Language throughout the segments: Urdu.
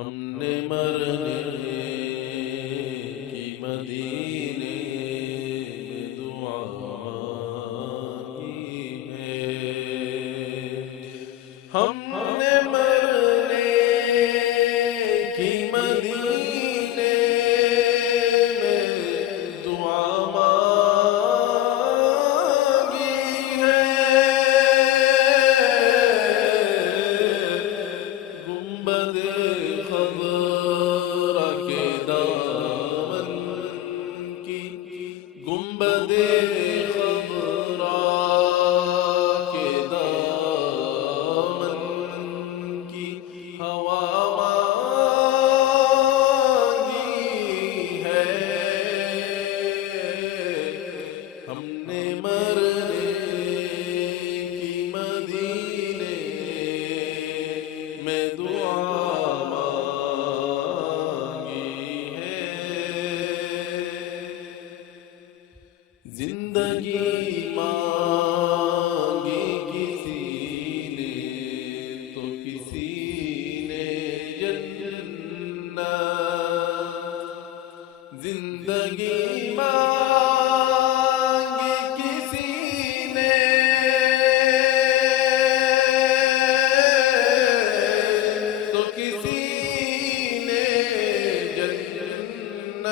ہم نے مرنے کی مدینے میں دعا مانگی ہے، ہم نے مرنے کی مدینے میں دعا مانگی ہے، گنبد خضرا کے دامن کی، گنبد خضرا کے دامن کی ہوا مانگی ہے، ہم نے مرنے کی مدینے میں دعا زندگی مانگی کسی نے تو کسی نے جنت، زندگی مانگی کسی نے تو کسی نے جنت،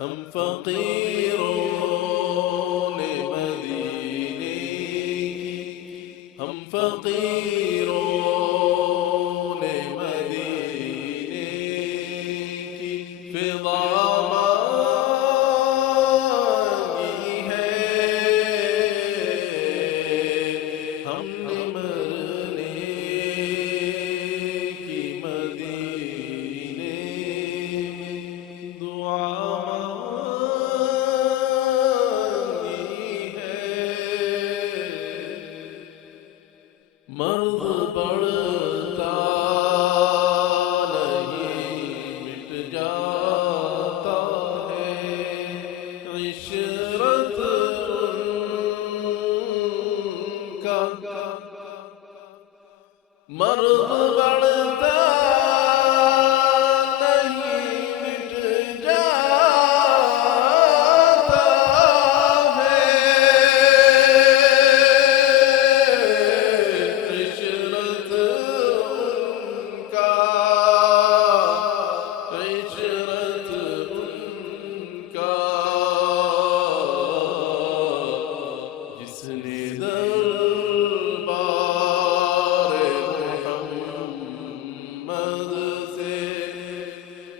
ہم فقیروں نے مدینے کی، ہم فقیروں نے مدینے کی فضا مانگی ہے، ہم نے مرنے کی مدینے میں دعا مرض بڑھتا نہیں مٹ جاتا ہے، عشرت ان کا مرض بڑھتا نہیں مٹ جاتا ہے، عشرت ان کا جس نے دربار محمد سے،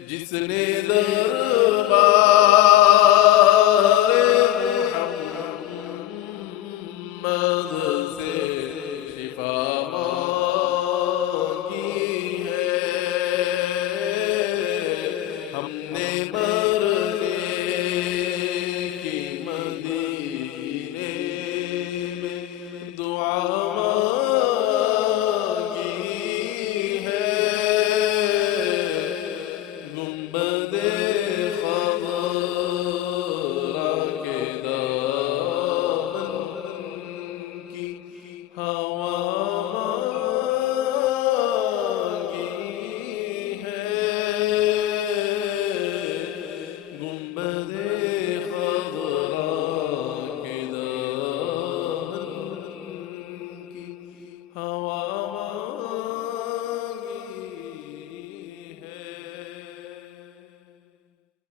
جس نے